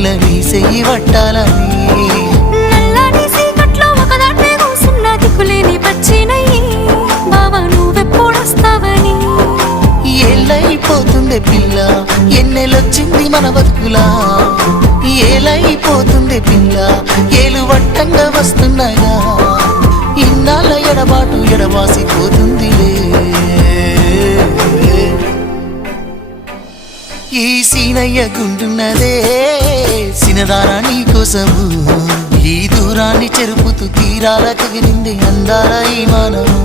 పిల్ల నీ చెయ్యి పట్టాలని నల్లని సీకట్లో ఒకదాన్నే కూసున్న దిక్కులేని పచ్చినయ్యి బావా నువ్వెప్పుడొస్తావని ఏళ్ళైపోతుంది పిల్ల ఎన్నెలొచ్చింది మన బతుకులా ఏలైపోతుంది పిల్ల ఏలు వట్టంగా వస్తున్నాగా ఇన్నాళ్ళ ఎడబాటు ఎడవాసిపోతుందిలే ఈ సీనయ్య గుంటున్నదే సినదారా నీ కోసము ఈ దూరాన్ని చెరుపుతూ తీరాల కగిలింది అందాల ఈ మానవు